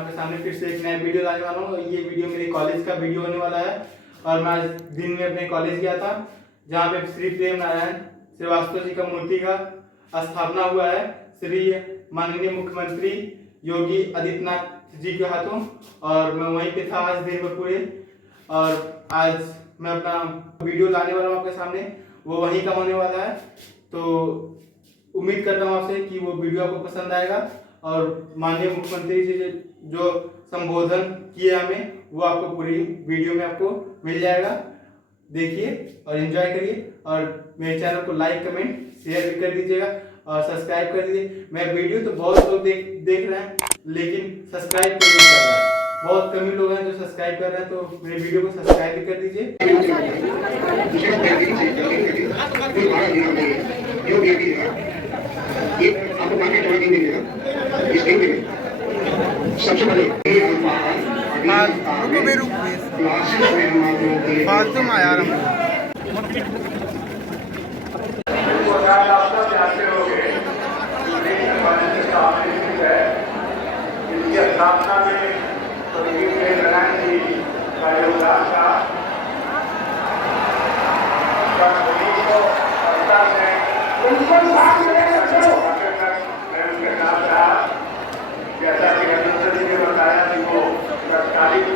आपके सामने फिर से एक नया वीडियो लाने वाला हूँ। ये वीडियो मेरे कॉलेज का वीडियो होने वाला है और मैं आज दिन में अपने कॉलेज गया था जहाँ पे श्री प्रेम नारायण श्रीवास्तव जी का मूर्ति का स्थापना हुआ है श्री माननीय मुख्यमंत्री योगी आदित्यनाथ जी के हाथों, और मैं वहीं पे था आज दिन में पूरे। और आज मैं अपना वीडियो लाने वाला हूँ आपके सामने, वो वहीं का होने वाला है। तो उम्मीद करता हूँ आपसे कि वो वीडियो आपको पसंद आएगा और माननीय मुख्यमंत्री जी जो संबोधन किए हमें वो आपको पूरी वीडियो में आपको मिल जाएगा। देखिए और एंजॉय करिए और मेरे चैनल को लाइक कमेंट शेयर भी कर दीजिएगा और सब्सक्राइब कर दीजिए। मैं वीडियो तो बहुत लोग देख रहे हैं लेकिन सब्सक्राइब कोई नहीं कर रहा है। बहुत कम ही लोग हैं जो सब्सक्राइब कर रहे हैं, तो मेरे वीडियो को सब्सक्राइब भी कर दीजिए। सबसे पहले फालतू में यार स्थापना में नारायण जी का योगदान था। जैसा कि अभिषेक जी ने बताया कि वो तत्कालिक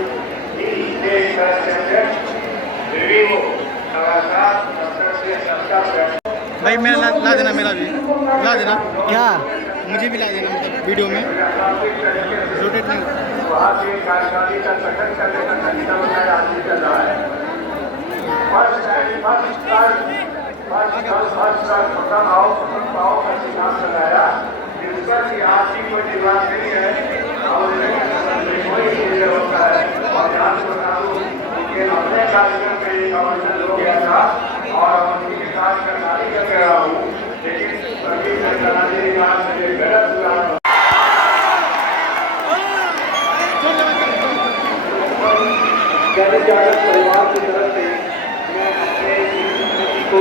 भाई मेरा ला देना, मेरा भी ला देना। क्या मुझे भी ला देना, मतलब वीडियो में रोटेट नहीं। वहाँ से कार्यकारी का गठन करने का तरीका बताया चल रहा है। प्रथम आओ का सिद्धांत लगाया जिसका कि आज की कोई दीवार नहीं है और कोई होता है। और ध्यान से बता दूं कि अपने कार्यक्रम में एक आवर्जन हो गया था और उनकी के साथ करनाली कर रहा हूँ, लेकिन सभी करनाली मुझे गलत हुआ। परिवार की तरफ से मैं अपने को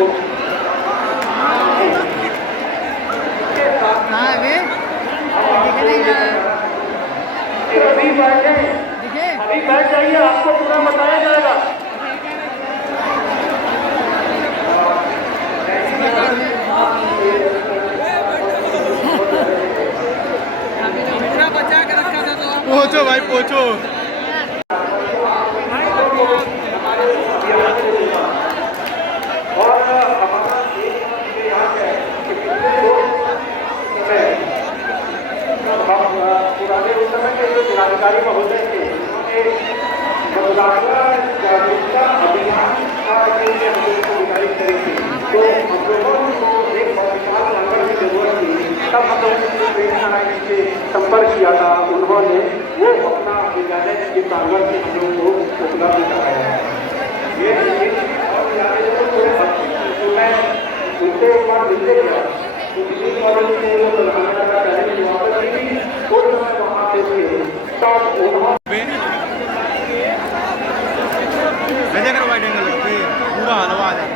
अभी बैठ जाइए, आपको पूरा बताया जाएगा। पहुंचो भाई पहुंचो। पुराने उस समय के जो जिलाधिकारी महोदय थे उन्होंने जागरूकता अभियान का निर्धारित करी थी। तो हम लोगों को एक विशाल जानकारी की जरूरत थी, तब हम लोगों ने प्रेम नारायण से संपर्क किया था। उन्होंने वो अपना विद्यालय के प्रांगण से हम लोगों को उपलब्ध कराया है। ये मैं उनसे एक बार मिलते गया तो किसी कॉलेज में वो प्रधानमंत्री का पहले वापस थी तो मैं वहाँ पे थे तब उन्होंने पूरा हलवा आ जाता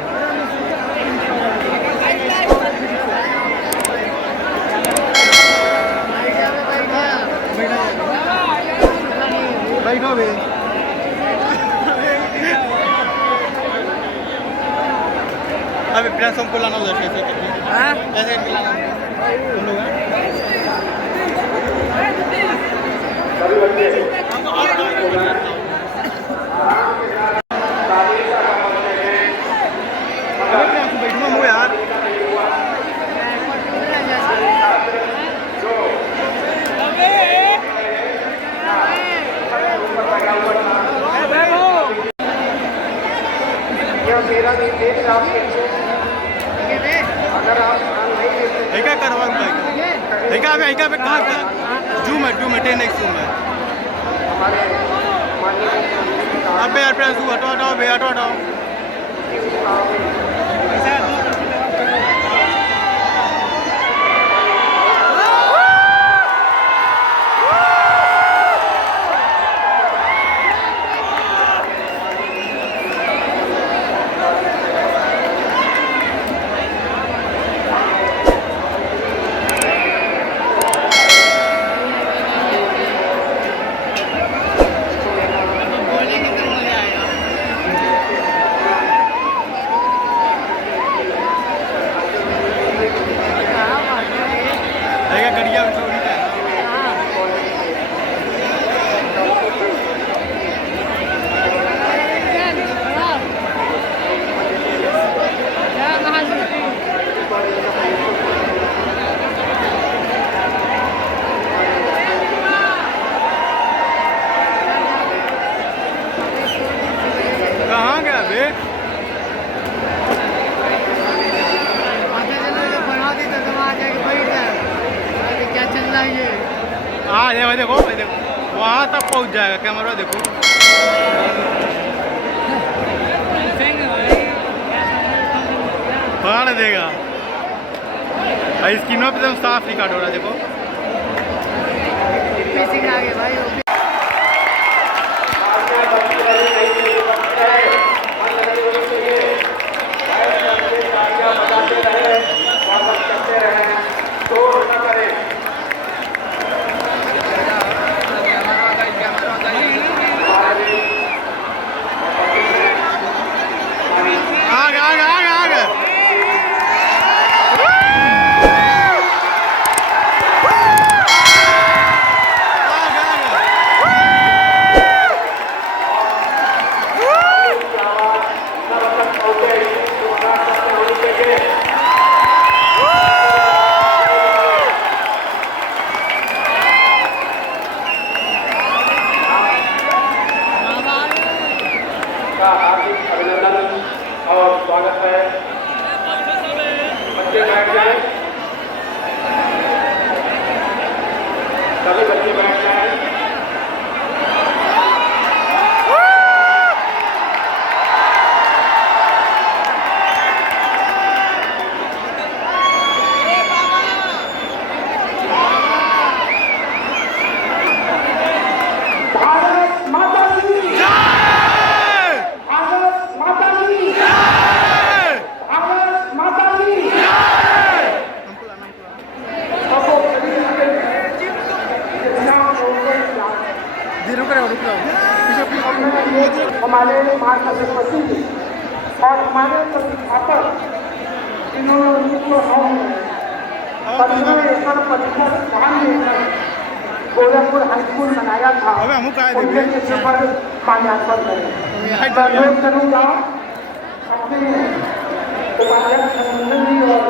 बैठो भी। अभी प्रियांशु को लाना उधर से कैसे मिलाना बैठना हो यार। ऐका करवा ऐका पे कहाँ था जूम है 10x जूम है। अबे यार प्रियांशु हटाओ बे हटाओ। आ जाए भाई, देखो वहाँ तक पहुँच जाएगा कैमरा, देखो फाड़ देगा भाई, स्क्रीनों पे तो साफ रिकॉर्ड हो रहा है, देखो भाई। का हार्दिक अभिनंदन और स्वागत है। बच्चे बैठ जाए, सभी बच्चे बैठ जाए। हमारे मार्गदर्शक और हमारे संस्थापक इन्होंने परिसर ध्यान देकर गोरखपुर हाई स्कूल बनाया था, उनके चित्र पर माल्यार्पण करें। मैं करूँगा अपने उपाध्यक्ष जी और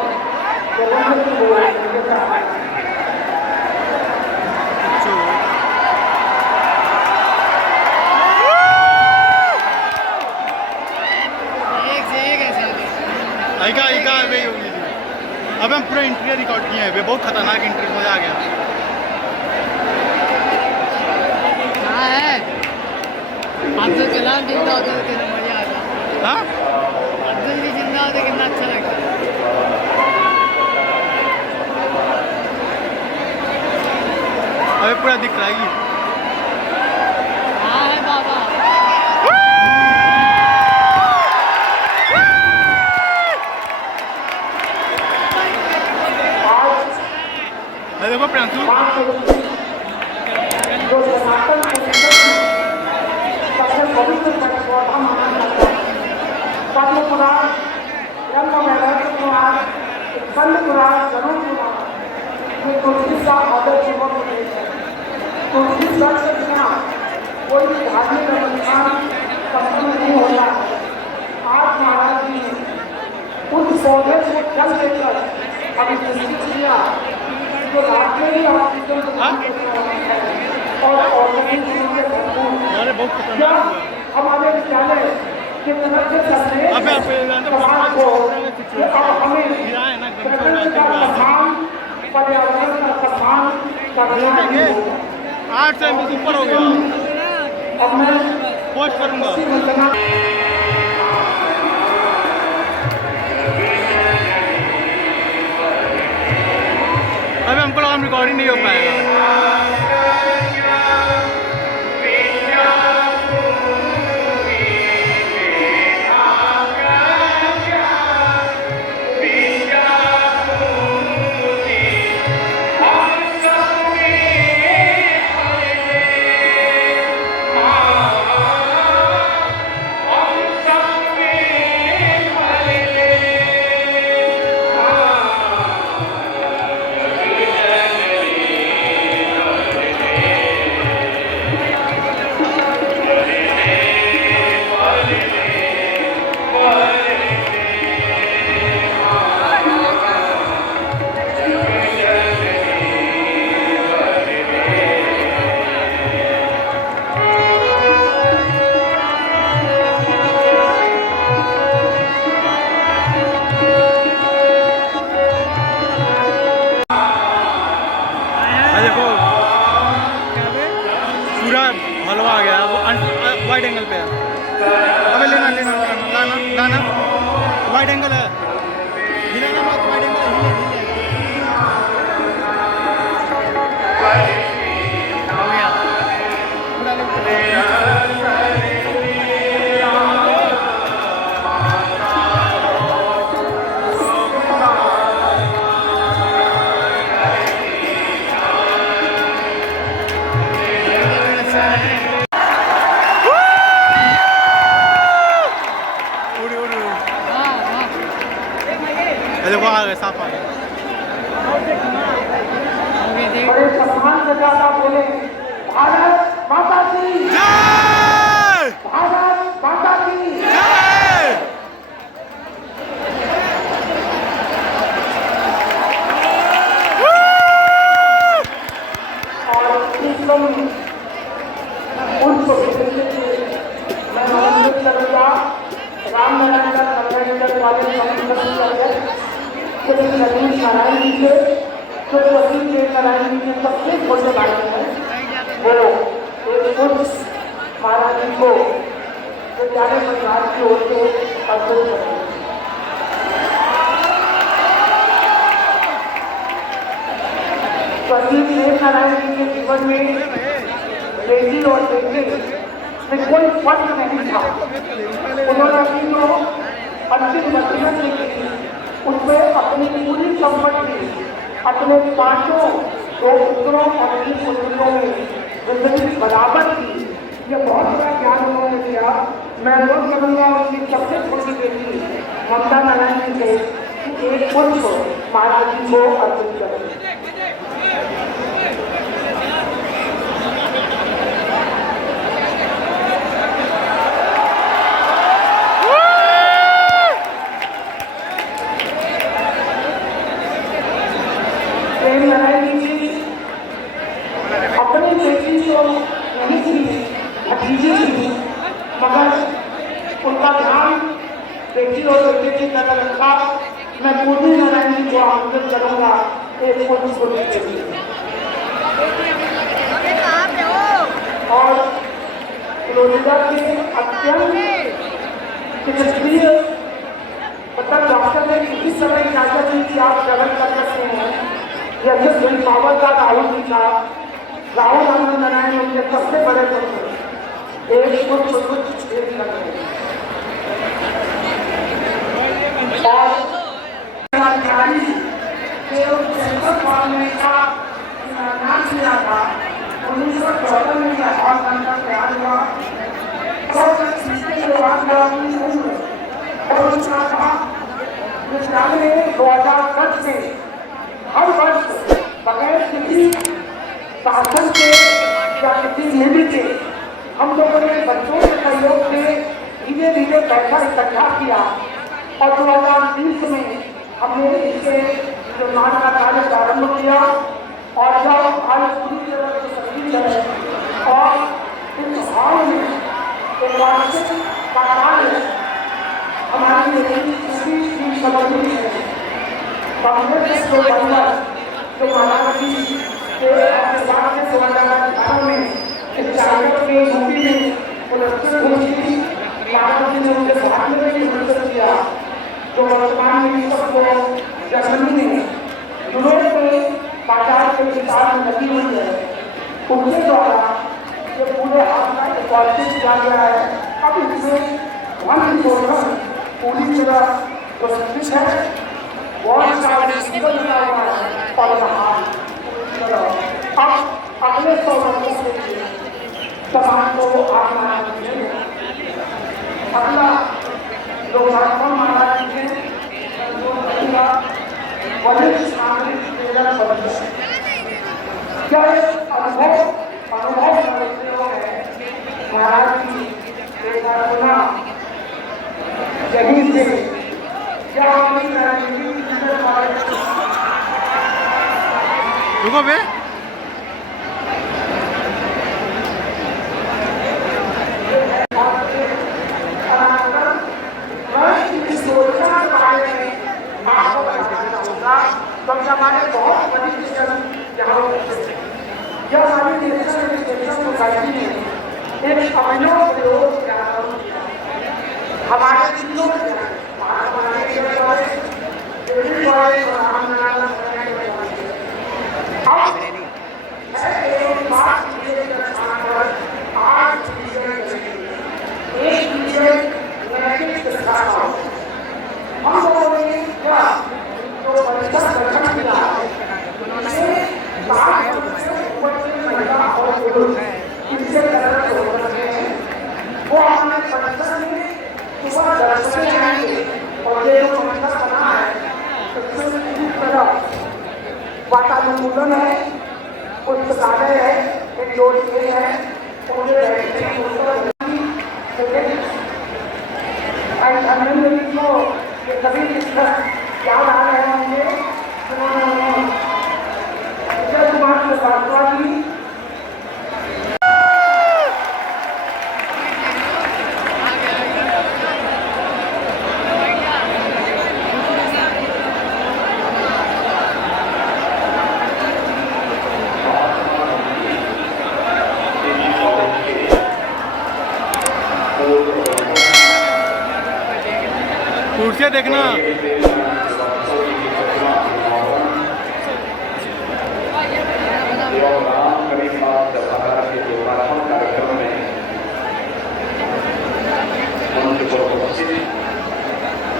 अब हम पूरा इंटरव्यू रिकॉर्ड किए हैं, बहुत खतरनाक इंटरव्यू, मजा आ गया। हाँ है, अब्दुल कलाम जिंदा होते तो कितना मजा आता। हाँ, अब्दुल जी जिंदा होते कितना अच्छा लगता। अबे पूरा दिख रहा है। हाँ है बाबा। देखो प्रांशु, जो सनातन सबसे पवित्र पौधा माना जाता है, पद्म पुराण, ब्रह्म वैवर्त पुराण, स्कंद पुराण, गरुड़ पुराण, ये तुलसी का आदर्शपूर्ण प्रदेश है। तुलसी वृक्ष के बिना कोई भी धार्मिक अनुष्ठान संपन्न नहीं होता है। आज महाराज जी उस पौधे से जल लेकर अभिषेक किया जो राज्य ही ऑक्सीजन और ऑक्सीजन से भरपूर। हमारे विद्यालय के तरफ से समाज को और हमें प्रकृति का सम्मान, पर्यावरण का सम्मान करना है। 8 से ऊपर हो गया। अब मैं पोस्ट करूंगा। अबे हमको लगा रिकॉर्डिंग नहीं हो पाएगा। वाइड एंगल है, हिलाना मत, वाइड एंगल हिले देखो आ गए, साफ आ गए। बड़े सम्मान से ज्यादा बोले भारत माता की जय, भारत माता की जय। और इसमें उनको मैं आनंदित करूंगा रामनारायण का कन्वेंशन वाले समिति श्री रजनीश नारायण जी से जो वकील के नारायण जी के सबसे छोटे भाई हैं वो एक उच्च महाराज जी को विद्यालय परिवार की ओर से अर्पित करेंगे। वकील देव नारायण जी के जीवन में बेटी और बेटे में कोई फर्क नहीं था। उन्होंने अपनी जो अंतिम वसीयत लिखी उसमें अपनी पूरी संपत्ति अपने 5 दो पुत्रों और 3 पुत्रियों में वितरित बराबर की। ये बहुत बड़ा ज्ञान उन्होंने दिया। मैं अनुरोध करूंगा उनकी सबसे छोटी बेटी ममता नारायण जी से एक पुष्प महाराज जी को अर्पित करें। नारायण जी अपनी बेटी जो नहीं थी भतीजी थी मगर उनका ध्यान बेटी और बेटे की तरह रखा। मैं पूर्वी नारायण जी को आमंत्रित करूंगा एक पुष्प के लिए। और लोहिया के अत्यंत चिकित्सीय मतलब डॉक्टर ने किसी समय इजाजत दी कि आप ट्रेवल कर सकते हैं। जैसे श्री पावर का राहुल जी था, राहुल आनंद नारायण उनके सबसे बड़े पुत्र एक पुष्प नाम किया था 1914 में और संकट तैयार हुआ और उसका था विद्यालय में 2010 में हर वर्ष बगैर किसी शासन के या किसी निधि के हम लोगों ने बच्चों के सहयोग से धीरे धीरे पैसा इकट्ठा किया और 2020 में हमने इसके निर्माण का कार्य प्रारंभ किया और जब आज पूरी तरह से सक्रिय है और इस हाल में एक वार्षिक का कार्य हमारी समझनी है। कांग्रेस जो परिवार जो महाराज जी के आशीर्वाद से 2018 में इस चालक के यूपी में पुरस्कृत हुई थी। महाराज जी ने उनके भाग्य में भी मदद किया जो वर्तमान में सबको जर्मनी में यूरोप में बाजार के विचार में लगी हुई है उनके द्वारा ये पूरे आपका स्कॉलरशिप किया गया है। अब इसमें पूरी तरह सुरक्षित है। बहुत सारे जीवन बना हुआ है और अब अगले 100 वर्षों के लिए समाज को आत्मा अगला जो महात्मा महाराज जी वरिष्ठ नागरिक क्या अनुभव महाराज जी यहीं से क्या रुको बे हमारे बहुत बड़ी यहाँ यह हमारी सोसाइटी ने एक अभिनव प्रयोग हमारे स्कूलन है, पुस्तकालय है, एक दो चीजें हैं, उनके अभिनंदन को ये सभी शिक्षक याद आ रहे हैं मुझे, उन्होंने विजय कुमार श्रीवास्तव जी कुर्सियाँ देखना।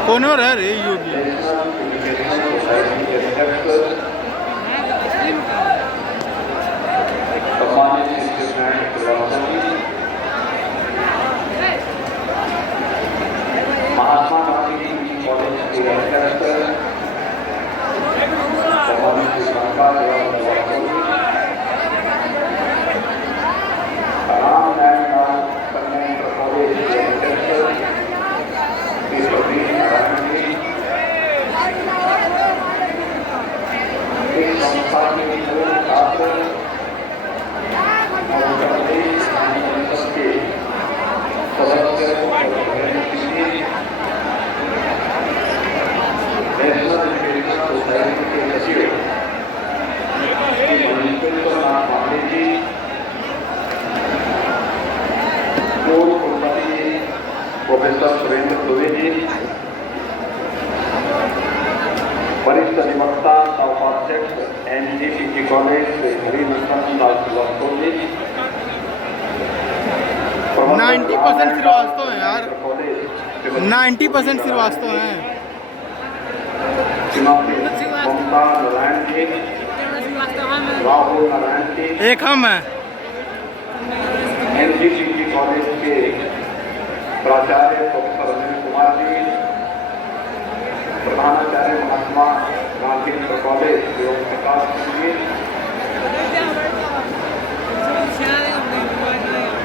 कौन और है रे योगी? महात्मा गांधी कॉलेज के अध्यक्ष रामनारायण कॉलेज के अध्यक्ष इस संस्था के मूल छात्र के सदस्य नेशनल एजुकेशन सोसाइटी के सचिव मणिपुरनाथ पांडे जी, पूर्व कुलपति प्रोफेसर सुरेंद्र दुबे जी, वरिष्ठ अधिवक्ता उपाध्यक्ष एनजीपीजी कॉलेज हरिनंदन लाल श्रीवास्तव जी, 90% श्रीवास्तव है यार, 90% श्रीवास्तव हैं। ममता नारायण जी, राहुल नारायण जी, एक हम हैं। एनजीपीजी कॉलेज के प्राचार्य प्रोफेसर अनिल कुमार जी, प्रधानाचार्य महात्मा गांधी कॉलेज एवं Prakash ji,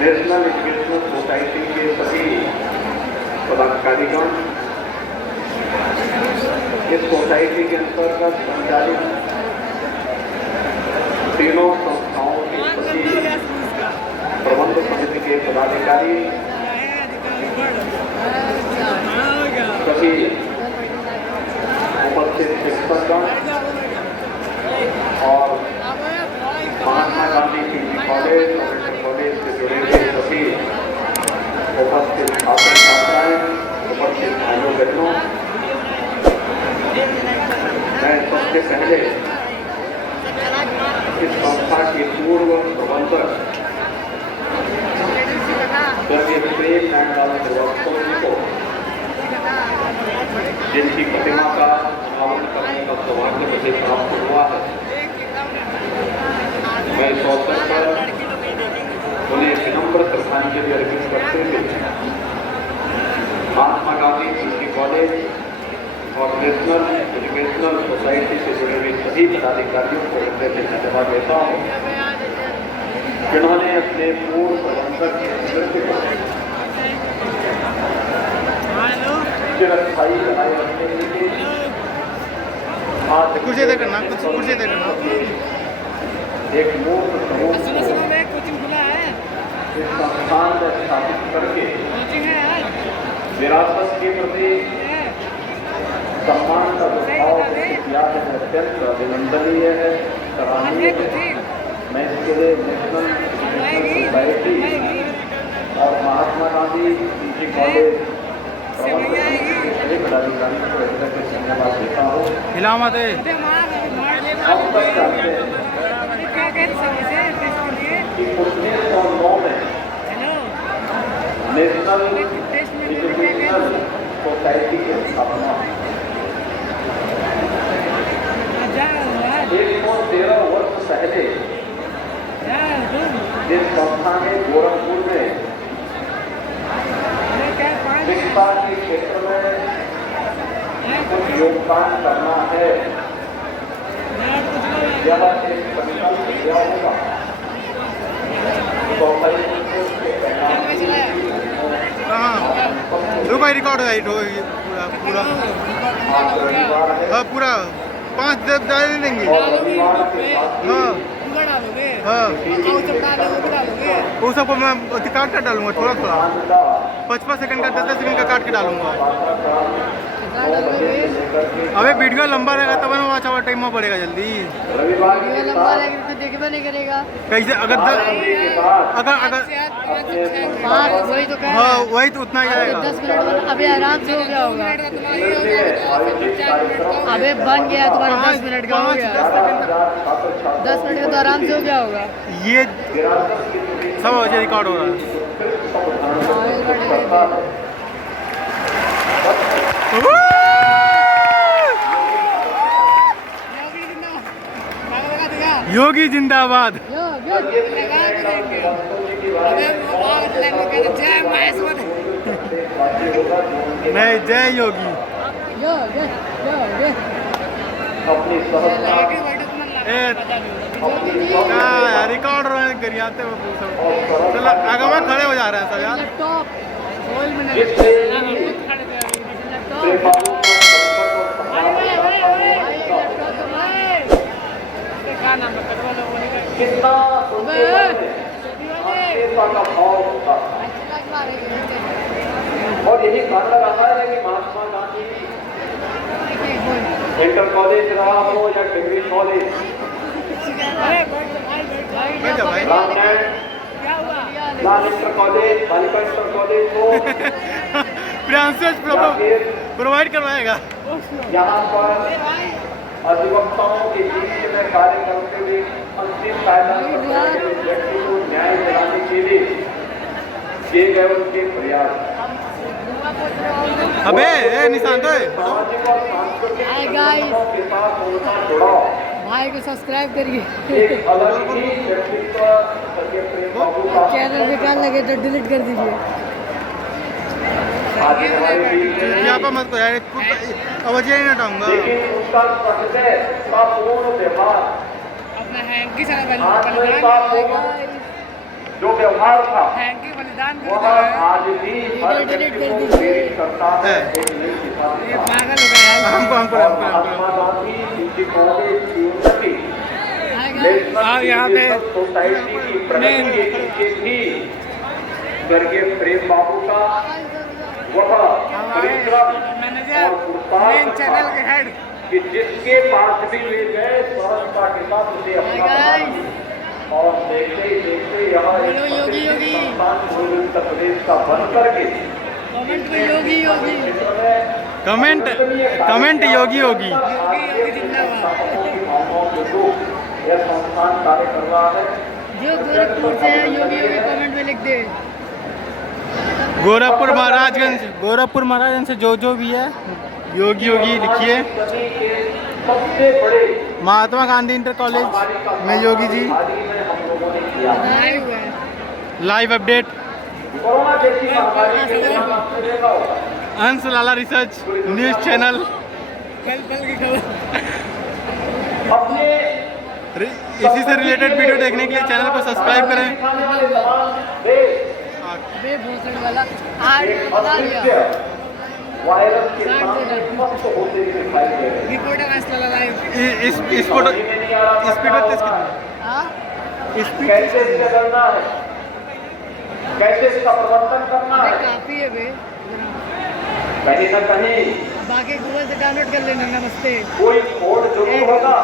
national education society के सभी पदाधिकारीगण, इस सोसाइटी के अंतर्गत संचालित तीनों संस्थाओं के सभी प्रबंध समिति के पदाधिकारी, सभी उपस्थित शिक्षकगण और Mahatma Gandhi PG college college से जुड़े हुए सभी उपस्थित छात्र छात्राएं, उपस्थित भाइयों बहनों, मैं सबसे पहले इस संस्था के पूर्व प्रबंधक स्वर्गीय प्रेम नारायण श्रीवास्तव जी को, जिनकी प्रतिमा का अनावरण करने का सौभाग्य मुझे प्राप्त हुआ है, मैं इस अवसर पर उन्हें विनम्र श्रद्धांजलि अर्पित करते हुए महात्मा गांधी पीजी कॉलेज और नेशनल एजुकेशनल सोसाइटी से जुड़े हुए सभी पदाधिकारियों को हृदय से धन्यवाद देता हूँ, जिन्होंने अपने पूर्व प्रबंधक के नेतृत्व को चिरस्थायी बनाए रखने के लिए आज कुर्सी देखना ना, कुछ कुर्सी देखना ना। एक मूर्त समूह इस संस्थान में स्थापित करके विरासत के प्रति सम्मान का भाव किया है, अत्यंत अभिनंदनीय है, सराहनीय है। मैं इसके लिए नेशनल सोसाइटी और महात्मा गांधी पीजी कॉलेज सभी पदाधिकारियों को हृदय से धन्यवाद देता हूँ। हिला मत है। हम सब चाहते हैं कि 1909 में नेशनल एजुकेशनल सोसाइटी की स्थापना 113 वर्ष पहले जिस संस्था ने गोरखपुर में शिक्षा के क्षेत्र में कुछ योगदान करना है, यह एक संकल्प लिया होगा तो कहाँ भाई रिकॉर्ड है पूरा पूरा हाँ पूरा 5 डाल देंगे हाँ हाँ वो सबको मैं काट कर डालूंगा थोड़ा थोड़ा 5-5 सेकंड का 10-10 सेकंड का काट के डालूंगा। अबे वीडियो लंबा रहेगा तब ना अच्छा टाइम में पड़ेगा जल्दी। लंबा रहेगा तो देखबे नहीं करेगा कैसे अगर अगर वही तो कह हाँ वही तो उतना ही आएगा। 10 मिनट अभी आराम से हो गया होगा। अबे बन गया तुम्हारा 10 मिनट का हो गया। 10 मिनट का तो आराम से हो गया होगा। ये सब वजह रिकॉर्ड हो रहा है। योगी जिंदाबाद। नहीं जय योगी। रिकॉर्ड करियाते चलो आगे में खड़े हो जा रहे हैं सब यार। कितना और यही कारण रहा है कि महात्मा गांधी इंटर कॉलेज रहा हो या डिग्री कॉलेज इंटर कॉलेज बालिका इंटर कॉलेज हो प्रोवाइड करवाएगा। यहाँ पर अधिवक्ताओं के बीच में कार्य करते हुए अंतिम फायदा व्यक्ति को न्याय दिलाने के लिए किए गए उनके प्रयास। अबे निशान तो सामाजिक और सांस्कृतिक के साथ उनका जुड़ाव भाई को सब्सक्राइब करिए। एक अलग ही व्यक्तित्व सके प्रेम बाबू का चैनल बेकार लगे तो डिलीट कर दीजिए। आज हमारे बीच यहाँ पर मत यार आवाज ही नहीं हटाऊंगा। लेकिन उनका सहृदय का पूर्ण व्यवहार अपना हैंकी सारा आत्मनिर्भर जो व्यवहार था बलिदान वह आज भी हर व्यक्ति को प्रेरित करता है एक नई दिशा में। पागल हो गया हमको महात्मा गांधी जिनकी कॉलेज की उन्नति यहाँ पे सोसाइटी की प्रगति के पीछे भी स्वर्गीय प्रेम बाबू का वह परिश्रम और पुरुषार्थ था कि जिसके पास भी ले गए सहजता के साथ उसे अपना और देखते ही देखते यहाँ उत्तर प्रदेश का बन करके कमेंट योगी योगी। यह संस्थान कार्य कर रहा है। जो गोरखपुर से है योगी योगी कमेंट में लिख दे। गोरखपुर महाराजगंज से जो भी है योगी योगी लिखिए। सबसे बड़े महात्मा गांधी इंटर कॉलेज में Yogi ji live update. Corona जैसी महामारी के दौरान आपने देखा होगा अंश लाला रिसर्च न्यूज चैनल अपने इसी से रिलेटेड वीडियो देखने के लिए चैनल को सब्सक्राइब करें। बे भोसड़ी वाला आज बता दिया वायरस के सामने मस्त होते हुए दिखाई दे रहे हैं। रिपोर्ट है लाइव इस फोटो हां कैसे इसका करना है, कैसे इसका प्रबंधन करना है, काफी है बे कहीं न कहीं बाकी गूगल से डाउनलोड कर लेना। नमस्ते कोई कोड जरूर होगा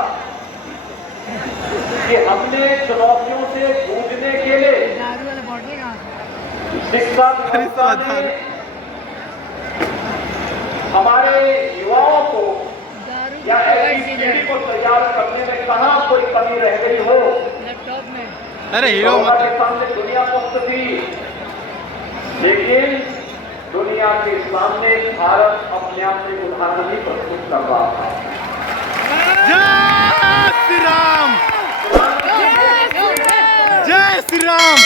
कि हमने चुनौतियों से जूझने के लिए दारू वाला बॉटल कहाँ शिक्षा व्यवस्था ने हमारे युवाओं को दारू या ऐसी पीढ़ी को तैयार करने में कहाँ कोई कमी रह गई हो। लैपटॉप में अरे हीरो कोरोना मत के सामने दुनिया मुक्त थी, लेकिन दुनिया के सामने भारत अपने आप में उदाहरण ही प्रस्तुत कर रहा था। जय श्री राम जय श्री राम।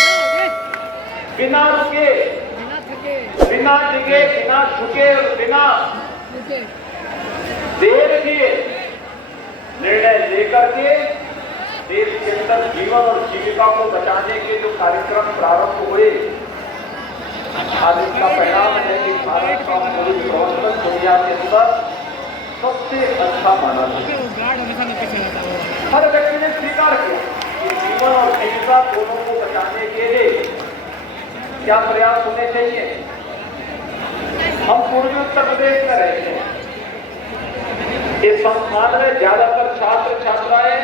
बिना रुके, बिना थके बिना डिगे, बिना झुके और बिना रुके देर किए निर्णय लेकर के देश के अंदर जीवन और जीविका को बचाने के जो कार्यक्रम प्रारंभ हुए, आज इसका परिणाम है कि भारत का कोविड प्रबंधन दुनिया के अंदर सबसे अच्छा माना गया। हर व्यक्ति ने स्वीकार किया कि जीवन और जीविका दोनों को बचाने के लिए क्या प्रयास होने चाहिए। हम पूर्वी उत्तर प्रदेश में रहते हैं। इस संस्थान में ज्यादातर छात्र छात्राएं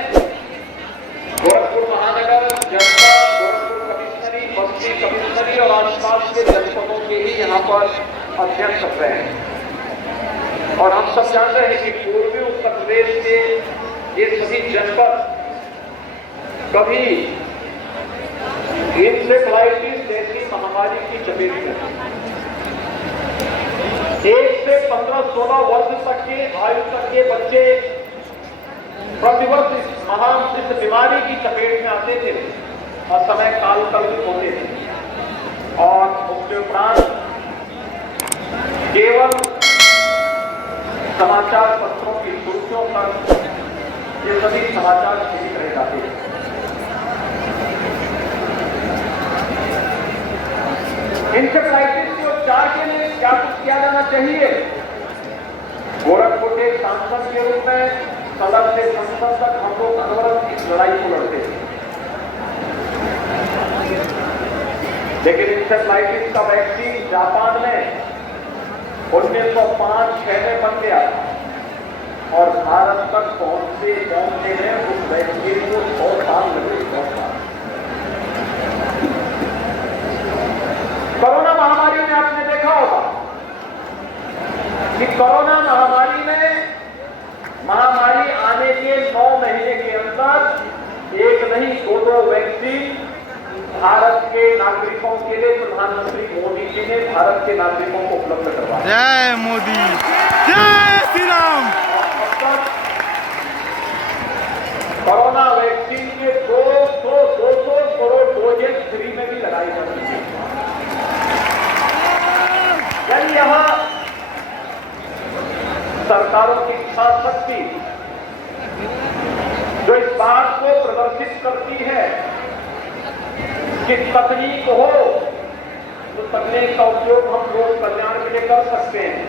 गोरखपुर महानगर, जनता, गोरखपुर कमिश्नरी, बस्ती कमिश्नरी और आसपास के जनपदों के ही यहाँ पर अध्ययन कर रहे हैं। और हम सब जानते हैं कि पूर्वी उत्तर प्रदेश के ये सभी जनपद कभी इंसेफ्लाइटिस जैसी महामारी की चपेट में 1 से 15-16 वर्ष तक के आयु तक के बच्चे प्रतिवर्ष इस बीमारी की चपेट में आते थे और समय काल कल्पित होते थे। और उसके उपरांत केवल समाचार पत्रों की सुर्खियों पर ये सभी समाचार सीमित रह जाते हैं। इंसेफ्लाइटिस के उपचार के लिए क्या कुछ किया जाना चाहिए। गोरखपुर के सांसद के रूप में सदन से संसद तक हम लोग अनवरत इस लड़ाई को लड़ते हैं, लेकिन इंसेफ्लाइटिस का वैक्सीन जापान में 1905-6 में बन गया और भारत तक पहुंचने में उस वैक्सीन को 100 साल लगे। 100 साल। कोरोना महामारी में आपने देखा होगा कि कोरोना महामारी में महामारी आने के 9 महीने के अंदर एक नहीं 2 वैक्सीन भारत के नागरिकों के लिए प्रधानमंत्री मोदी जी ने भारत के नागरिकों को उपलब्ध करवाया। जय मोदी, जय श्री राम। कोरोना वैक्सीन के 200 करोड़ डोजेज फ्री में भी लगाई जा चुकी है। यानी यहां सरकारों की इच्छा शक्ति जो इस बात को प्रदर्शित करती है कि तकनीक हो तो तकनीक का उपयोग हम लोग कल्याण के लिए कर सकते हैं,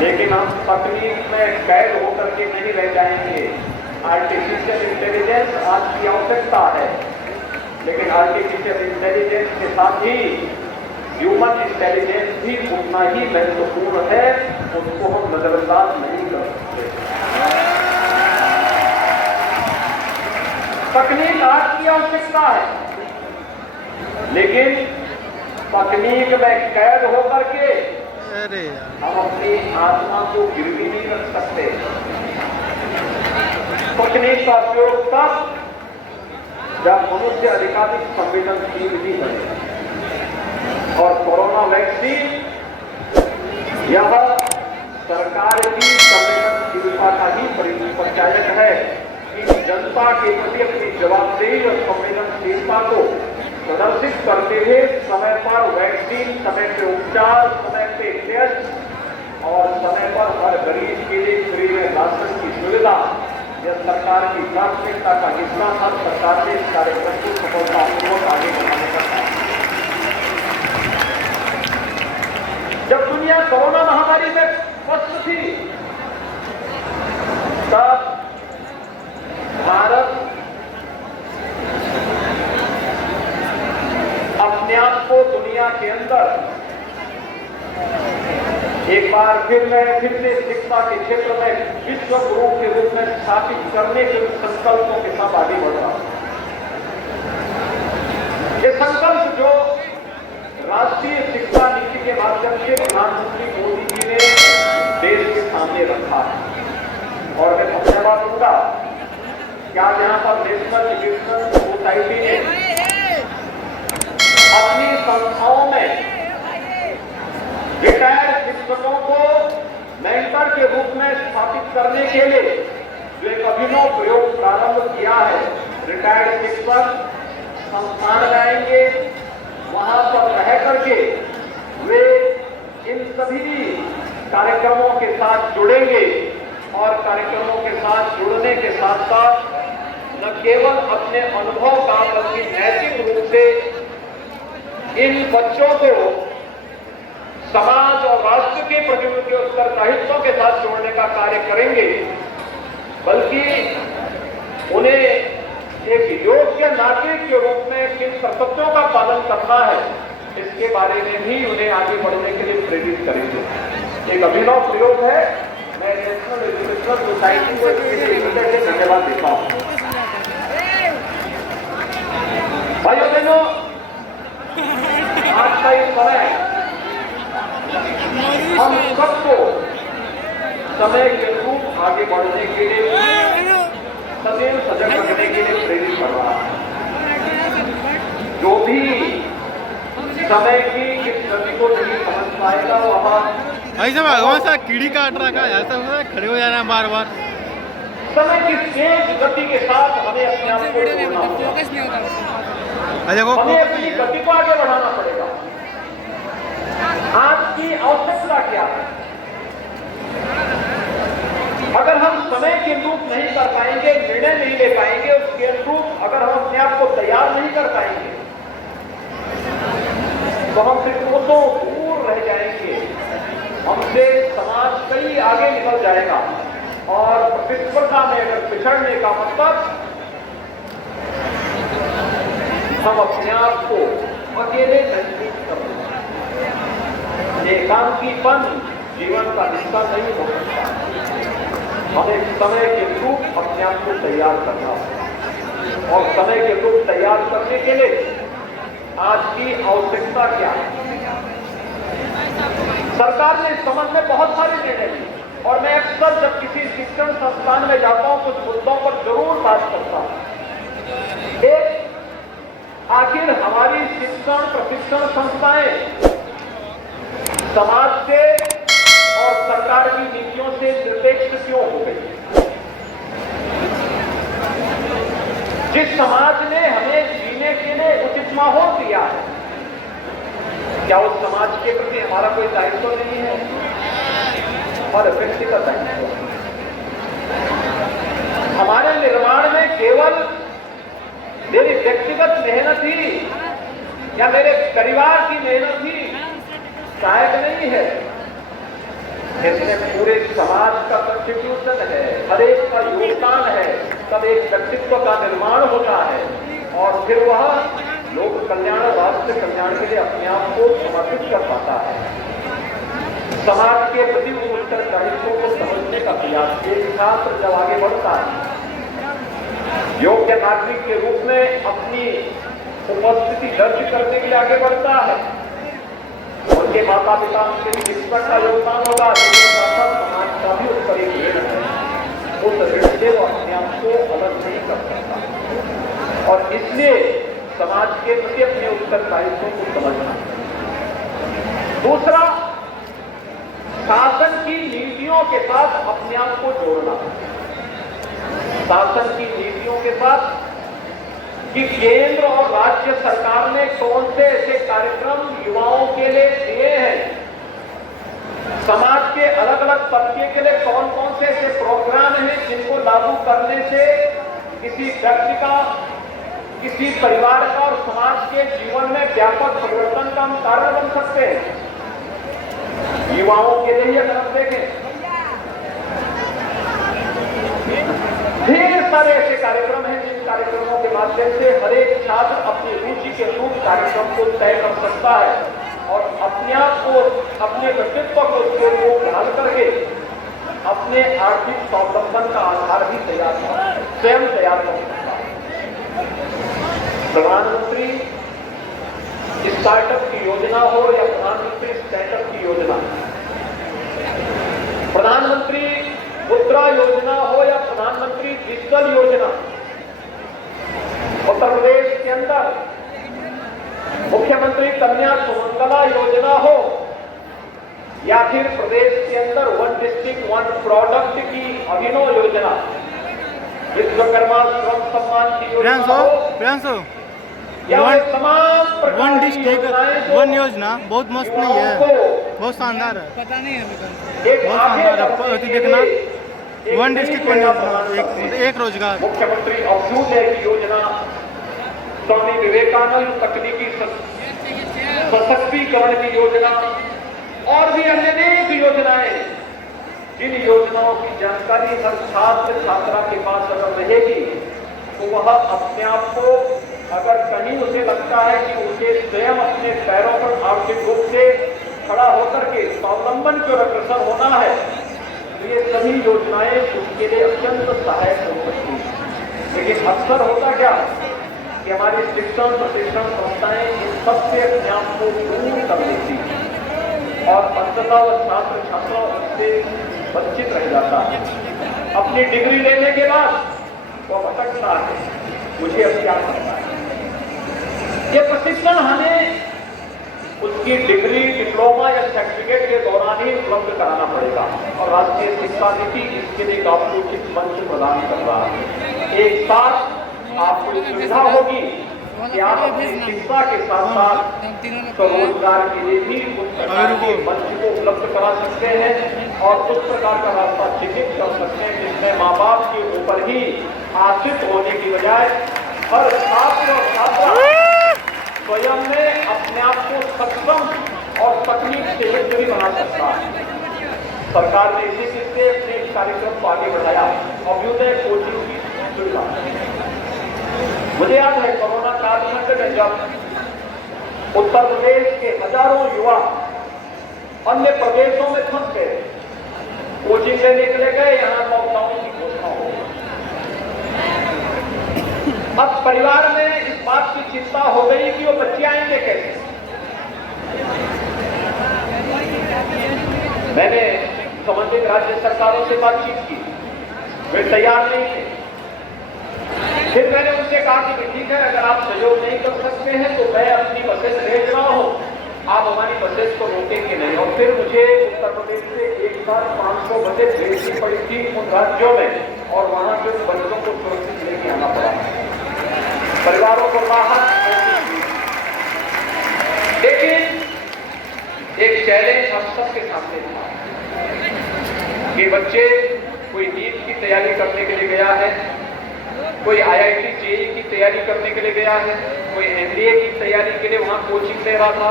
लेकिन हम तकनीक में कैद होकर के नहीं रह जाएंगे। आर्टिफिशियल इंटेलिजेंस आज की आवश्यकता है, लेकिन आर्टिफिशियल इंटेलिजेंस के साथ ही ह्यूमन इंटेलिजेंस भी उतना ही महत्वपूर्ण है, उसको हम नजरअंदाज नहीं कर सकते। तकनीक आज की आवश्यकता है, लेकिन तकनीक में कैद होकर के हम अपनी आत्मा को गिरवी नहीं रख सकते। तकनीक का उपयोग तब जब मनुष्य अधिकाधिक संवेदनशील भी बने। और कोरोना वैक्सीन यह सरकार की संवेदनशीलता का ही परिचायक है कि जनता के प्रति अपनी जवाबदेही और संवेदनशीलता को प्रदर्शित करते हुए समय पर वैक्सीन, समय पे उपचार, समय पे टेस्ट और समय पर हर गरीब के लिए फ्री में राशन की सुविधा यह सरकार की प्राथमिकता का हिस्सा था। सरकार ने इस कार्यक्रम को सफलतापूर्वक आगे बढ़ाने का काम। जब दुनिया कोरोना महामारी में फंस थी तब भारत अपने आप को दुनिया के अंदर एक बार फिर से शिक्षा के क्षेत्र में विश्व गुरु के रूप में स्थापित करने के संकल्पों के साथ आगे बढ़ रहा है। ये संकल्प जो राष्ट्रीय शिक्षा नीति के माध्यम से प्रधानमंत्री मोदी जी ने देश के सामने रखा है। और मैं धन्यवाद दूंगा कि आज यहाँ पर नेशनल एजुकेशन सोसाइटी ने अपनी संस्थाओं में रिटायर्ड शिक्षकों को मेंटर के रूप में स्थापित करने के लिए जो एक अभिनव प्रयोग प्रारंभ किया है। रिटायर्ड शिक्षक संस्थान में आएंगे, वहां पर रह करके वे इन सभी कार्यक्रमों के साथ जुड़ेंगे और कार्यक्रमों के साथ जुड़ने के साथ साथ न केवल अपने अनुभव का बल्कि नैतिक रूप से इन बच्चों को समाज और राष्ट्र के प्रति उनके उत्तरदायित्वों के साथ जोड़ने का कार्य करेंगे, बल्कि उन्हें एक योग्य नागरिक के रूप में किन कर्तव्यों का पालन करना है, इसके बारे में भी उन्हें आगे बढ़ने के लिए प्रेरित करेंगे। एक अभिनव प्रयोग है। मैं नेशनल एजुकेशनल सोसाइटी को इसके लिए धन्यवाद देता हूँ। भाइयों बहनों, आज का ये समय हम सबको समय के अनुरूप आगे बढ़ने के लिए सदैव सजग रखने के लिए प्रेरित कर रहा है। जो भी समय की इस गति को नहीं समझ पाएगा वहाँ ऐसा भगवान सा कीड़ी काट रखा है, ऐसा होता है खड़े हो जाना है बार बार। समय की तेज गति के साथ हमें अपने आप को जोड़ना होगा। हमें अपनी गति को आगे बढ़ाना पड़ेगा। आज की आवश्यकता क्या है? अगर हम समय के अनुरूप नहीं कर पाएंगे, निर्णय नहीं ले पाएंगे, उसके अनुरूप अगर हम अपने आप को तैयार नहीं कर पाएंगे, तो हम फिर कोसों दूर रह जाएंगे। हमसे समाज कई आगे निकल जाएगा और प्रतिस्पर्धा में अगर पिछड़ने का मतलब हम अपने आप को अकेले महसूस करते हैं। एकांकीपन जीवन का हिस्सा नहीं हो सकता। हमें समय के अनुरूप अपने आप को तैयार करना होगा और समय के अनुरूप तैयार करने के लिए आज की आवश्यकता क्या है? सरकार ने इस संबंध में बहुत सारे निर्णय लिए और मैं अक्सर जब किसी शिक्षण संस्थान में जाता हूं कुछ मुद्दों पर जरूर बात करता हूं। एक, आखिर हमारी शिक्षण प्रशिक्षण संस्थाएं समाज से और सरकार की नीतियों से निरपेक्ष क्यों हो गई? जिस समाज ने हमें जीने के लिए उचित माहौल दिया है, क्या उस समाज के प्रति हमारा कोई दायित्व नहीं है? और व्यक्तिगत दायित्व। हमारे निर्माण में केवल मेरी व्यक्तिगत मेहनत ही या मेरे परिवार की मेहनत ही सहायक नहीं है। इसमें पूरे समाज का कंट्रीब्यूशन है, हर एक का योगदान है, तब एक व्यक्तित्व का निर्माण होता है और फिर वह लोक कल्याण और राष्ट्र कल्याण के लिए अपने आप को समर्पित कर पाता है। समाज के प्रति उत्तरदायित्वों को समझने का प्रयास एक छात्र जब आगे बढ़ता है, योग्य नागरिक के रूप में अपनी उपस्थिति दर्ज करने के लिए आगे बढ़ता है, उनके माता पिता उनके शिक्षक का योगदान होगा, लेकिन समाज का भी उस पर एक ऋण है। उस ऋण से वो अपने आप को अलग नहीं कर सकता और इसलिए समाज के प्रति अपने उत्तरदायित्वों को समझना। दूसरा, शासन की नीतियों के साथ अपने आप को जोड़ना। शासन की नीतियों के साथ कि केंद्र और राज्य सरकार ने कौन से ऐसे कार्यक्रम युवाओं के लिए दिए हैं, समाज के अलग अलग तबके के लिए कौन कौन से ऐसे प्रोग्राम हैं जिनको लागू करने से किसी व्यक्ति का, किसी परिवार का और समाज के जीवन में व्यापक परिवर्तन का हम कारण बन सकते हैं। युवाओं के लिए अगर हम देखें, ढेर सारे ऐसे कार्यक्रम हैं जिन कार्यक्रमों के माध्यम से हर एक छात्र अपनी रुचि के अनुरूप कार्यक्रम को तय कर सकता है और अपने आप को, अपने व्यक्तित्व को उसके रूप ढाल करके अपने आर्थिक स्वावलंबन का आधार भी तैयार कर, स्वयं तैयार कर सकता है। प्रधानमंत्री स्टार्टअप की योजना हो या प्रधानमंत्री स्टार्टअप की योजना, प्रधानमंत्री मुद्रा योजना हो या प्रधानमंत्री डिजिटल योजना, उत्तर प्रदेश के अंदर मुख्यमंत्री कन्या सुमंगला योजना हो या फिर प्रदेश के अंदर वन डिस्ट्रिक्ट वन प्रोडक्ट की अभिनव योजना, विश्वकर्मा श्रम सम्मान की योजना हो या तमाम वन डिस्ट्रिक्ट वन योजना बहुत मस्त नहीं है, बहुत शानदार है, पता नहीं है बहुत शानदार है। देखना वन डिस्ट्रिक्ट एक रोजगार। मुख्यमंत्री अभ्युदय की योजना, स्वामी विवेकानंद तकनीकी सशक्तिकरण की योजना और भी अन्य अनेक योजनाएं, जिन योजनाओं की जानकारी हर छात्र छात्रा के पास अगर रहेगी तो वह अपने आप को, अगर कहीं उसे लगता है कि उसे स्वयं अपने पैरों पर आर्थिक रूप से खड़ा होकर के स्वावलंबन की ओर अग्रसर होना है, तो ये सभी योजनाएं उसके लिए अत्यंत सहायक हो सकती है। लेकिन अक्सर होता क्या कि हमारी शिक्षण प्रशिक्षण संस्थाएं इन सबसे अपने आप को दूर कर देती है और अंततः वह छात्र छात्रा उससे वंचित रह जाता है। अपनी डिग्री लेने के बाद वो भटकता है, मुझे अब क्या करना है। ये प्रशिक्षण हमें उसकी डिग्री, डिप्लोमा या सर्टिफिकेट के दौरान ही उपलब्ध कराना पड़ेगा और राष्ट्रीय शिक्षा नीति इसके लिए आपको उचित मंच प्रदान कर रहा है। एक साथ आपको सुविधा होगी कि आप अपनी शिक्षा के साथ साथ स्वरोजगार के लिए भी उस प्रकार के मंच को उपलब्ध करा सकते हैं और उस प्रकार का रास्ता चिन्हित कर सकते हैं जिसमें माँ बाप के ऊपर ही आश्रित होने की बजाय हर छात्र और छात्रा स्वयं में अपने आप को सक्षम और तकनीक से युक्त भी बना सकता है। सरकार ने इसी से अपने कार्यक्रम को आगे बढ़ाया, अभ्युदय कोचिंग की सुविधा। मुझे याद है कोरोना काल में जब उत्तर प्रदेश के हजारों युवा अन्य प्रदेशों में फंस गए, कोचिंग लेने के लिए गए, यहाँ लॉकडाउन की घोषणा हो गई। अब परिवार में इस बात की चिंता हो गई कि वो बच्चे आएंगे कैसे। मैंने संबंधित राज्य सरकारों से बातचीत की, वे तैयार नहीं थे। फिर मैंने उनसे कहा कि ठीक है, अगर आप सहयोग नहीं कर सकते हैं तो मैं अपनी बसेस भेज रहा हूं, आप हमारी बसेस को रोकेंगे नहीं। और फिर मुझे उत्तर प्रदेश से 1500 बसेस भेजनी पड़ी थी उन राज्यों में और वहां से उन बच्चों को सुरक्षित लेके आना पड़ा, परिवारों को राहत। लेकिन एक चैलेंज हम सबके सामने था कि बच्चे कोई नीट की तैयारी करने के लिए गया है, कोई IIT JEE की तैयारी करने के लिए गया है, कोई MBA की तैयारी के लिए वहां कोचिंग ले रहा था,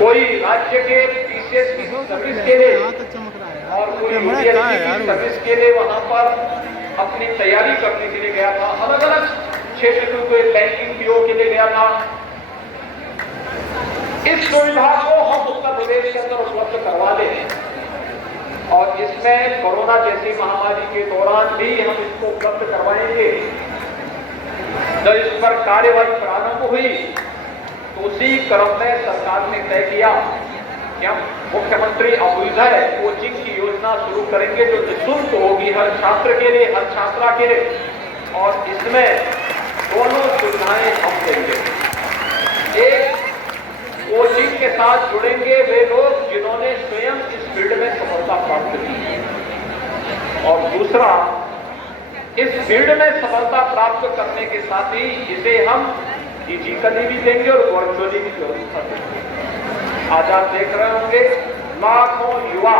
कोई राज्य के PCS की सर्विस के लिए और कोई UPSC की सर्विस के लिए वहां पर अपनी तैयारी करने के लिए गया था। अलग अलग क्षेत्र में कोई बैंकिंग PO के लिए गया था। इस सुविधा को हम उत्तर प्रदेश के अंदर उपलब्ध करवा दें और इसमें कोरोना जैसी महामारी के दौरान भी हम इसको उपलब्ध करवाएंगे। जब इस पर कार्यवाही प्रारंभ हुई तो उसी क्रम में सरकार ने तय किया कि हम मुख्यमंत्री अभ्युदय कोचिंग की योजना शुरू करेंगे जो निःशुल्क होगी हर छात्र के लिए, हर छात्रा के लिए, और इसमें दोनों सुविधाएं हम देंगे। एक, कोचिंग के साथ जुड़ेंगे वे लोग जिन्होंने स्वयं इस फील्ड में सफलता प्राप्त की, और दूसरा, इस फील्ड में सफलता प्राप्त करने के साथ ही इसे हम फिजिकली भी देंगे और वर्चुअली भी व्यवस्था देंगे। आज आप देख रहे होंगे लाखों युवा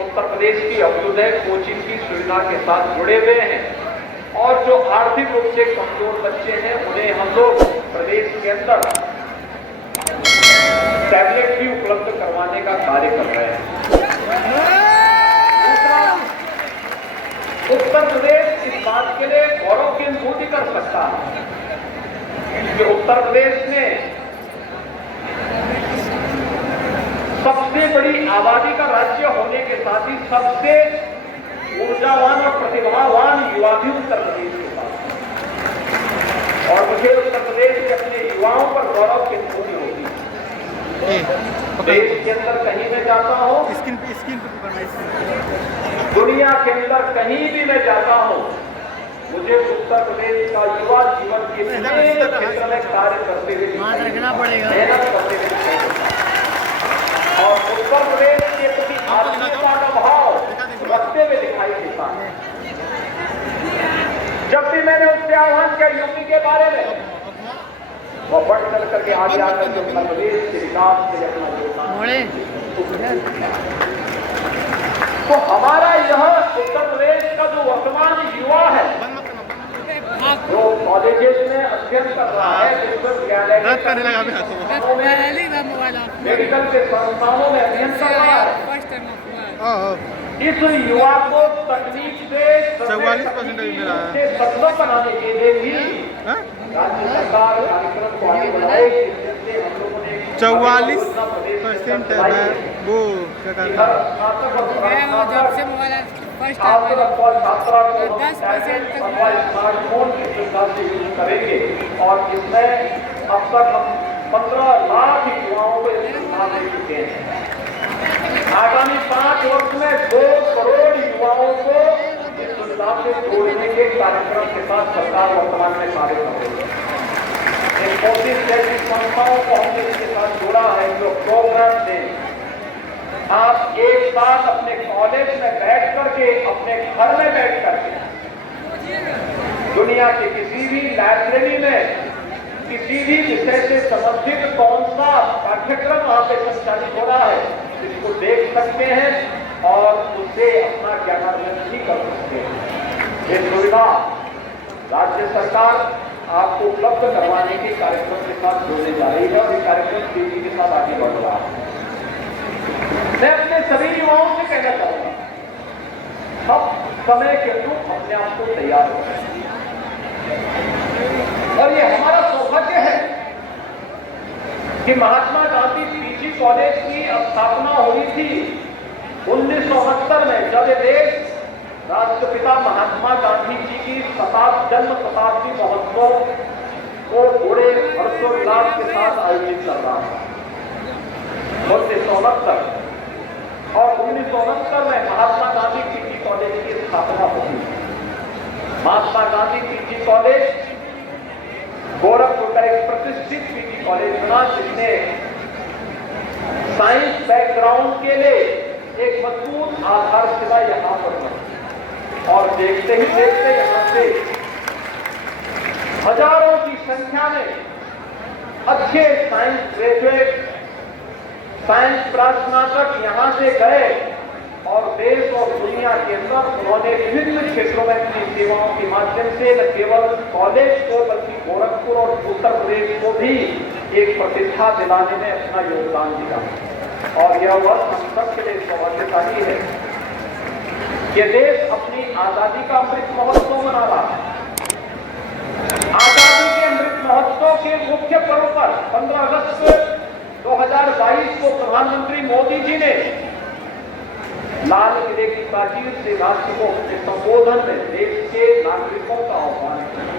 उत्तर प्रदेश की अभ्युदय कोचिंग की सुविधा के साथ जुड़े हुए हैं और जो आर्थिक रूप से कमजोर बच्चे हैं उन्हें हम लोग प्रदेश के अंदर टैबलेट भी उपलब्ध करवाने का कार्य कर रहे हैं। दूसरा, उत्तर प्रदेश इस बात के लिए गौरव की अनुभूति कर सकता है कि उत्तर प्रदेश में सबसे बड़ी आबादी का राज्य होने के साथ ही सबसे ऊर्जावान और प्रतिभावान युवा भी उत्तर प्रदेश के पास, और मुझे उत्तर प्रदेश के अपने युवाओं पर गौरव की अनुभूति होगी। देश के अंदर कहीं मैं जाता हूँ, दुनिया के अंदर कहीं भी मैं जाता हूँ, मुझे उत्तर प्रदेश का युवा जीवन के क्षेत्र में कार्य करते हुए मेहनत करते हुए और उत्तर प्रदेश के प्रति आत्मीयता का भाव रखते हुए दिखाई देता है। जब भी मैंने उससे आह्वान किया यूपी के बारे में, वो बढ़ चल करके आगे आकर के उत्तर प्रदेश के विकास से अपना योगदान। तो हमारा यह नौजवान युवा है जो कॉलेजेस में अध्ययन कर रहा है, विश्वविद्यालय रद्द करने लगा अभी हाथों मेडिकल के संस्थानों में अध्ययन कर रहा है। इस युवा को तकनीक से 44% मिला है। सफल बनाने के लिए भी राज्य सरकार कार्यक्रम को आगे बढ़ाएगी, जिससे हम लोगों ने 44% है वो क्या कहता है जब से मोबाइल फर्स्ट स्मार्टफोन की सुविधा से यूज करेंगे और इसमें अब तक हम 15 लाख युवाओं को इस सुविधा दे चुके हैं। आगामी 5 वर्ष में 2 करोड़ युवाओं को इस सुविधा से जोड़ने के कार्यक्रम के साथ सरकार वर्तमान में कार्य कर रही है। इंफोसिस जैसी संस्थाओं को हमने इसके साथ जोड़ा है जो प्रोग्राम दें। आप एक साथ अपने कॉलेज में बैठ करके, अपने घर में बैठ करके दुनिया के किसी भी लाइब्रेरी में किसी भी विषय से संबंधित कौन सा पाठ्यक्रम वहां पे संचालित हो रहा है इसको देख सकते हैं और उससे अपना ज्ञानार्जन भी कर सकते हैं। ये सुविधा राज्य सरकार आपको उपलब्ध करवाने के कार्यक्रम के साथ जोड़ने जा रही है और ये कार्यक्रम तेजी के साथ आगे बढ़ रहा है। मैं अपने सभी युवाओं से कहना चाहूंगा, सब समय के अनुरूप अपने आप को तैयार करें और ये हमारा सौभाग्य है कि महात्मा गांधी पीजी कॉलेज की स्थापना हुई थी 1969 में, जब ये देश राष्ट्रपिता महात्मा गांधी जी की जन्म शताब्दी महोत्सव को बड़े हर्षोल्लास के साथ आयोजित कर रहा था। 1969 और 1969 में महात्मा गांधी पीजी कॉलेज की स्थापना हुई। महात्मा गांधी पीजी कॉलेज गोरखपुर का एक प्रतिष्ठित पीजी कॉलेज बना, जिसने साइंस बैकग्राउंड के लिए एक मजबूत आधारशिला यहां पर बनी और देखते ही देखते यहां से हजारों की संख्या में अच्छे साइंस ग्रेजुएट, साइंस स्नातक यहां से गए और देश और दुनिया के अंदर उन्होंने विभिन्न क्षेत्रों में अपनी सेवाओं के माध्यम से न केवल कॉलेज को बल्कि गोरखपुर और उत्तर प्रदेश को भी एक प्रतिष्ठा दिलाने में अपना योगदान दिया। और यह वर्ष हम सबके लिए सौभाग्यशाली है कि देश अपनी आजादी का अमृत महोत्सव मना रहा है। आजादी के अमृत महोत्सव के मुख्य पर्व पर 15 अगस्त 2022 को प्रधानमंत्री मोदी जी ने लाल किले की प्राचीर से राष्ट्र को अपने संबोधन में देश के नागरिकों का आह्वान किया।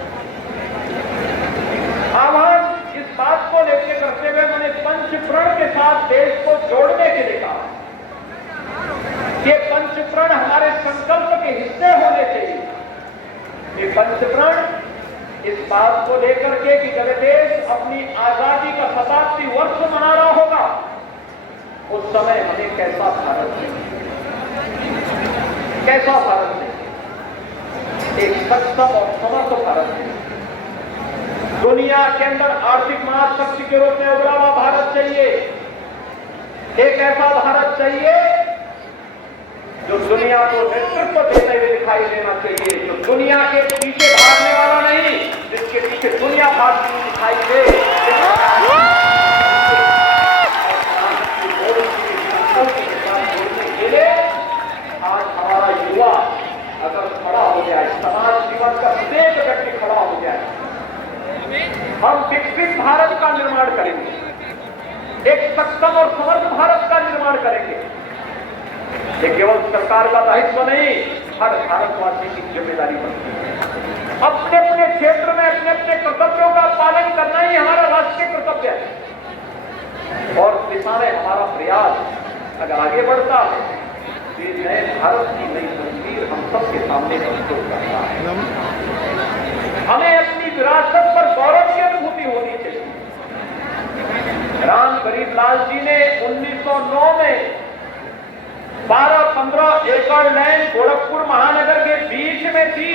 आह्वान इस बात को लेकर करते हुए उन्होंने पंचप्रण के साथ देश को जोड़ने के लिए कहा। ये पंचप्रण हमारे संकल्प के हिस्से होने चाहिए। ये पंचप्रण इस बात को लेकर के कि जब देश अपनी आजादी का शताब्दी वर्ष मना रहा होगा उस समय हमें कैसा भारत चाहिए, कैसा भारत चाहिए, एक सक्षम और समर्थ भारत चाहिए। दुनिया के अंदर आर्थिक महाशक्ति के रूप में उभरा हुआ भारत चाहिए। एक ऐसा भारत चाहिए जो दुनिया को नेतृत्व देते हुए दिखाई देना चाहिए, जो दुनिया के पीछे भागने वाला नहीं, जिसके पीछे दुनिया भागती हुई दिखाई दे। आज हमारा युवा अगर खड़ा हो जाए, समाज जीवन का प्रत्येक व्यक्ति खड़ा हो जाए, हम विकसित भारत का निर्माण करेंगे, एक सक्षम और समर्थ भारत का निर्माण करेंगे। ये केवल सरकार का दायित्व नहीं, हर भारतवासी की जिम्मेदारी बनती है। अपने अपने क्षेत्र में अपने अपने कर्तव्यों का पालन करना ही हमारा राष्ट्रीय कर्तव्य है और दिशा में हमारा प्रयास अगर आगे बढ़ता है तो ये नए भारत की नई तस्वीर हम सबके सामने प्रस्तुत करता है। हमें अपनी विरासत पर गौरव की अनुभूति होनी चाहिए। राम गरीबलाल जी ने 1909 में 12-15 एकड़ लैंड गोरखपुर महानगर के बीच में थी,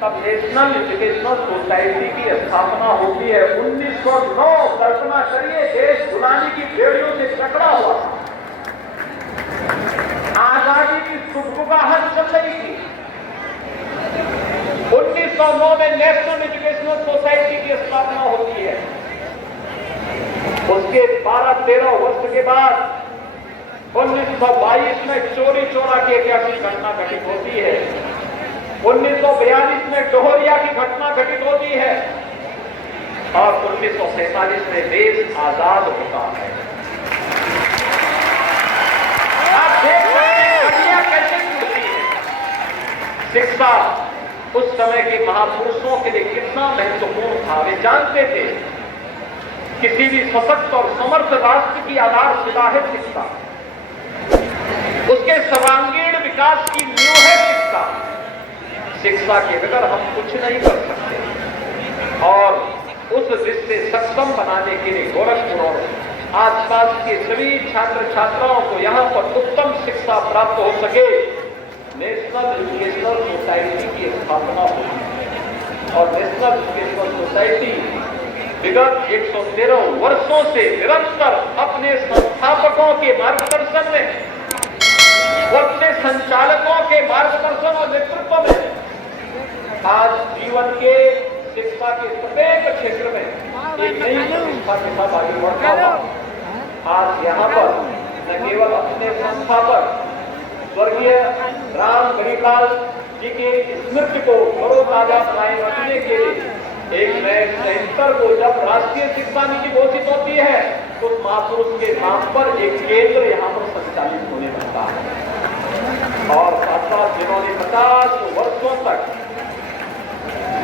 तब नेशनल एजुकेशनल सोसाइटी की स्थापना होती है। 1909, कल्पना करिए, देश गुलामी की बेड़ियों से टकरा हुआ था, आजादी की सुगबुगाहट चल रही थी। वर्षों में नेशनल एजुकेशनल सोसाइटी की स्थापना होती है। उसके 12-13 वर्ष के बाद 1922 में चोरी चोरा की ऐतिहासिक घटना घटित होती है। 1942 में डोहरिया की घटना घटित होती है और 1947 में देश आजाद होता है। आप देख सकते हैं घटना कैसे जुड़ती है। शिक्षा उस समय के महापुरुषों के लिए कितना महत्वपूर्ण था। वे जानते थे किसी भी सशक्त और समर्थ राष्ट्र की आधारशिला है शिक्षा, उसके सर्वांगीण विकास की नींव है शिक्षा। शिक्षा के बगैर हम कुछ नहीं कर सकते और उस दृष्टि से सक्षम बनाने के लिए गोरखपुर और आसपास के सभी छात्र छात्राओं को यहाँ पर उत्तम शिक्षा प्राप्त हो सके, नेशनल एजुकेशनल सोसाइटी की स्थापना हुई। और नेशनल एजुकेशनल सोसाइटी विगत 113 वर्षों से निरंतर अपने संस्थापकों के मार्गदर्शन में, अपने संचालकों के मार्गदर्शन और नेतृत्व में आज जीवन के शिक्षा के प्रत्येक क्षेत्र में एक नई प्रतिष्ठा के साथ आगे बढ़ रहा है। आज यहाँ पर न केवल अपने संस्थापक स्वर्गीय राम गरीबलाल जी की स्मृति को तरोताजा बनाए रखने के लिए एक नए 73 को जब राष्ट्रीय शिक्षा नीति घोषित होती है तो उस महापुरुष के नाम पर एक केंद्र यहाँ पर संचालित होने लगता है। और साथ साथ जिन्होंने 50 वर्षों तक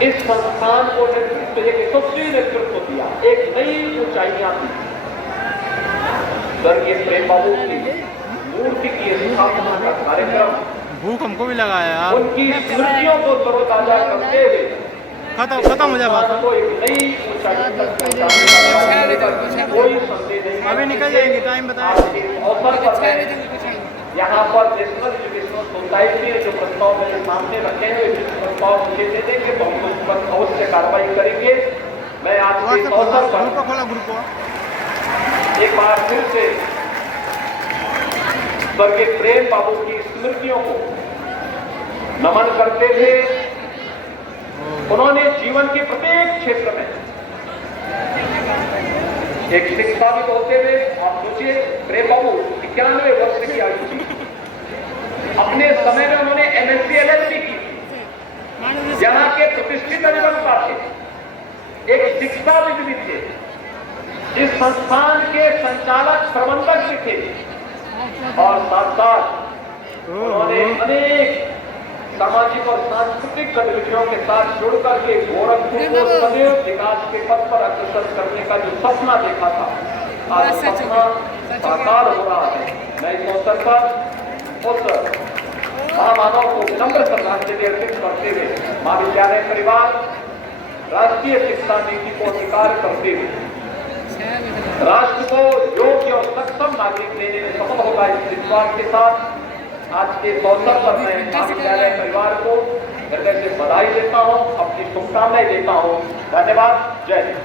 इस संस्थान को नेतृत्व, एक यशस्वी नेतृत्व दिया, एक नई ऊंचाइयां दी। स्वर्गीय प्रेम बाबू की मूर्ति की स्थापना का कार्यक्रम, भूख हमको भी लगा है यार। उनकी स्मृतियों को तरोताजा करते हुए खत्म हो जाए बात। को एक नई ऊंचाई तक पहुंचाने का कोई संदेह नहीं। अभी निकल जाएंगे, टाइम बताएं। अवसर पर यहाँ पर नेशनल एजुकेशनल सोसाइटी ने जो प्रस्ताव मेरे सामने रखे हैं, इस प्रस्ताव मुझे दे देंगे तो हम उस पर अवश्य कार्रवाई करेंगे। मैं आज के अवसर पर एक बार फिर से स्वर्गीय प्रेम बाबू की स्मृतियों को नमन करते थे। उन्होंने जीवन के प्रत्येक क्षेत्र में एक शिक्षा भी होते हुए, आप सोचिए प्रेम बाबू 91 वर्ष की आयु थी। अपने समय में उन्होंने MSc LLB की। यहाँ के प्रतिष्ठित अधिवक्ता थे, एक शिक्षाविद भी थे, इस संस्थान के संचालक प्रबंधक भी थे और साथ साथ उन्होंने अनेक सामाजिक और सांस्कृतिक गतिविधियों के साथ जुड़ करके गोरखपुर को सदैव विकास के पथ पर अग्रसर करने का जो सपना देखा था, आज सपना साकार हो रहा है। मैं इस अवसर पर उस महामानव को विनम्र श्रद्धांजलि अर्पित करते हुए महाविद्यालय परिवार राष्ट्रीय शिक्षा नीति को स्वीकार करते हुए राष्ट्र को योग्य और सक्षम नागरिक देने में सफल होगा, इस विश्वास के साथ आज के अवसर पर मैं महाविद्यालय परिवार को हृदय से बधाई देता हूं, अपनी शुभकामनाएं देता हूं। धन्यवाद। जय हिंद।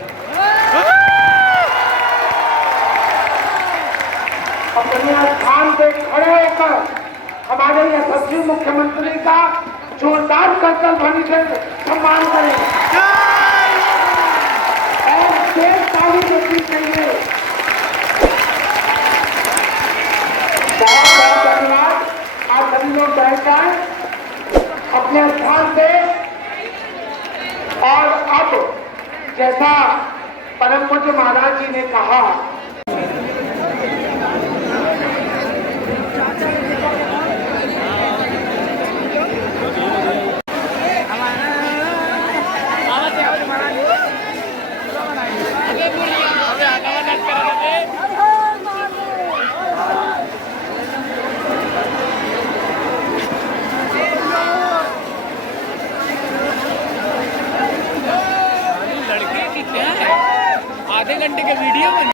अपने स्थान से खड़े होकर हमारे यशस्वी मुख्यमंत्री का जोरदार करतल ध्वनि से सम्मान करें और देश ताली देनी चाहिए। बहुत बहुत धन्यवाद। आप सभी लोग बैठ जाएं अपने स्थान पे। और अब जैसा परम पूज्य महाराज जी ने कहा, आधे घंटे का वीडियो बना।